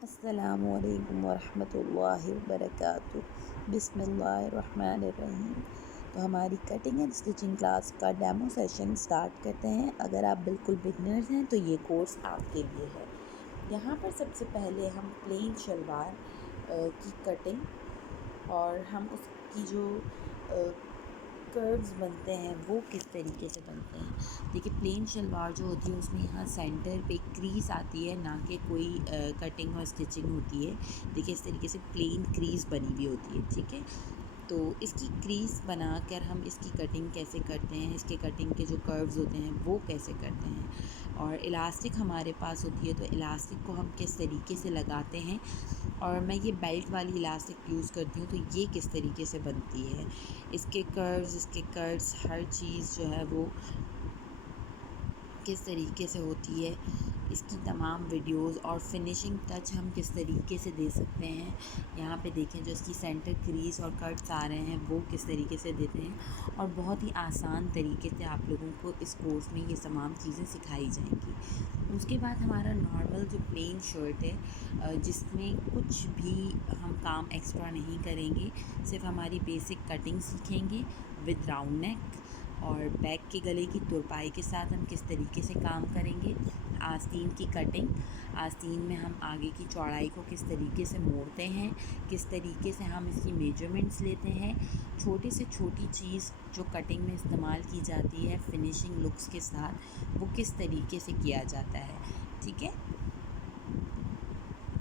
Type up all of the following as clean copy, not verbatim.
अस्सलामुअलैकुम वरहमतुल्लाहि वबरकातुहू। बिस्मिल्लाहिर्रहमानिर्रहीम। तो हमारी कटिंग एंड स्टिचिंग क्लास का डेमो सेशन स्टार्ट करते हैं। अगर आप बिल्कुल बिगनर्स हैं तो ये कोर्स आपके लिए है। यहाँ पर सबसे पहले हम प्लेन शलवार की कटिंग और हम उसकी जो कर्व्स बनते हैं वो किस तरीके से बनते हैं। देखिए, प्लेन शलवार जो होती है उसमें यहाँ सेंटर पे क्रीज़ आती है, ना कि कोई कटिंग और स्टिचिंग होती है। देखिए, इस तरीके से प्लेन क्रीज़ बनी हुई होती है, ठीक है। तो इसकी क्रीज़ बनाकर हम इसकी कटिंग कैसे करते हैं, इसके कटिंग के जो कर्व्स होते हैं वो कैसे करते हैं, और इलास्टिक हमारे पास होती है तो इलास्टिक को हम किस तरीके से लगाते हैं, और मैं ये बेल्ट वाली इलास्टिक यूज़ करती हूँ तो ये किस तरीके से बनती है, इसके कर्व्स, इसके कट्स, हर चीज़ जो है वो किस तरीके से होती है, इसकी तमाम वीडियोस और फिनिशिंग टच हम किस तरीके से दे सकते हैं। यहाँ पे देखें, जो इसकी सेंटर क्रीज और कट्स आ रहे हैं वो किस तरीके से देते हैं, और बहुत ही आसान तरीके से आप लोगों को इस कोर्स में ये तमाम चीज़ें सिखाई जाएंगी। उसके बाद हमारा नॉर्मल जो प्लेन शर्ट है, जिसमें कुछ भी हम काम एक्स्ट्रा नहीं करेंगे, सिर्फ हमारी बेसिक कटिंग सीखेंगे विद राउंड नेक, और बैक के गले की तुरपाई के साथ हम किस तरीके से काम करेंगे। आस्तीन की कटिंग, आस्तीन में हम आगे की चौड़ाई को किस तरीके से मोड़ते हैं, किस तरीके से हम इसकी मेजरमेंट्स लेते हैं, छोटी से छोटी चीज़ जो कटिंग में इस्तेमाल की जाती है फिनिशिंग लुक्स के साथ, वो किस तरीके से किया जाता है, ठीक है।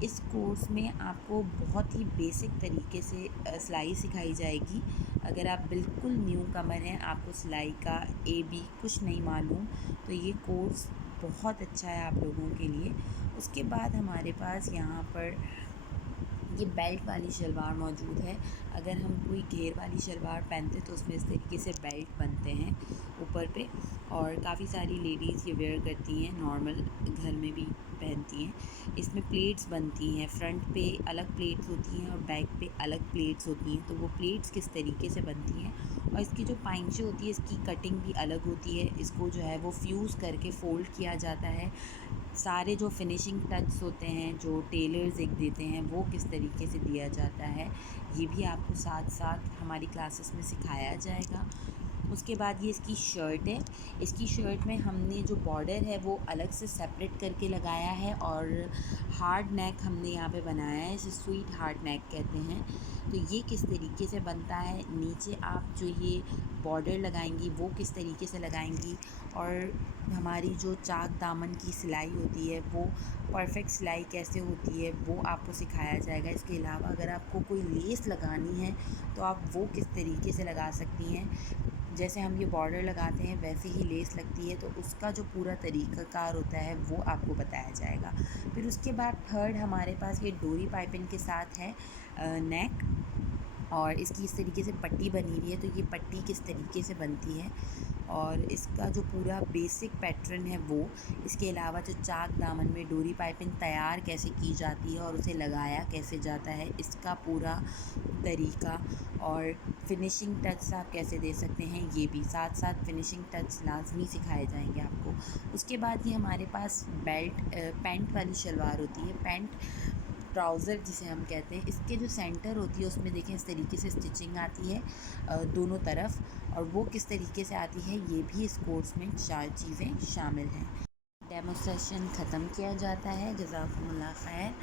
इस कोर्स में आपको बहुत ही बेसिक तरीके से सिलाई सिखाई जाएगी। अगर आप बिल्कुल न्यू कमर हैं, आपको सिलाई का ए बी कुछ नहीं मालूम, तो ये कोर्स बहुत अच्छा है आप लोगों के लिए। उसके बाद हमारे पास यहाँ पर ये बेल्ट वाली शलवार मौजूद है। अगर हम कोई घेर वाली शलवार पहनते तो उसमें इस तरीके से बेल्ट बनते हैं ऊपर पे, और काफ़ी सारी लेडीज़ ये वेयर करती हैं, नॉर्मल घर में भी पहनती हैं। इसमें प्लेट्स बनती हैं, फ्रंट पे अलग प्लेट्स होती हैं और बैक पे अलग प्लेट्स होती हैं। तो वो प्लेट्स किस तरीके से बनती हैं, और इसकी जो पाइंचे होती है इसकी कटिंग भी अलग होती है। इसको जो है वो फ्यूज़ करके फ़ोल्ड किया जाता है। सारे जो फिनिशिंग टच होते हैं जो टेलर्स एक देते हैं वो किस तरीके से दिया जाता है, ये भी आपको साथ साथ हमारी क्लासेस में सिखाया जाएगा। उसके बाद ये इसकी शर्ट है। इसकी शर्ट में हमने जो बॉर्डर है वो अलग से सेपरेट करके लगाया है, और हार्ड नेक हमने यहाँ पे बनाया है, इसे स्वीट हार्ड नेक कहते हैं। तो ये किस तरीके से बनता है, नीचे आप जो ये बॉर्डर लगाएंगी वो किस तरीके से लगाएंगी, और हमारी जो चाक दामन की सिलाई होती है वो परफेक्ट सिलाई कैसे होती है वो आपको सिखाया जाएगा। इसके अलावा अगर आपको कोई लेस लगानी है तो आप वो किस तरीके से लगा सकती हैं। जैसे हम ये बॉर्डर लगाते हैं वैसे ही लेस लगती है, तो उसका जो पूरा तरीक़ाकार होता है वो आपको बताया जाएगा। फिर उसके बाद थर्ड हमारे पास ये डोरी पाइपिंग के साथ है नेक, और इसकी इस तरीके से पट्टी बनी हुई है। तो ये पट्टी किस तरीके से बनती है, और इसका जो पूरा बेसिक पैटर्न है वो, इसके अलावा जो चाक दामन में डोरी पाइपिंग तैयार कैसे की जाती है और उसे लगाया कैसे जाता है, इसका पूरा तरीका, और फिनिशिंग टच आप कैसे दे सकते हैं, ये भी साथ साथ फिनिशिंग टच लाजमी सिखाए जाएंगे आपको। उसके बाद ये हमारे पास बेल्ट पैंट वाली शलवार होती है, पैंट ट्राउज़र जिसे हम कहते हैं। इसके जो सेंटर होती है उसमें देखें इस तरीके से स्टिचिंग आती है दोनों तरफ, और वो किस तरीके से आती है ये भी इस कोर्स में 4 चीज़ें शामिल हैं। डेमो सेशन ख़त्म किया जाता है। जज़ाकुमुल्लाह खैर।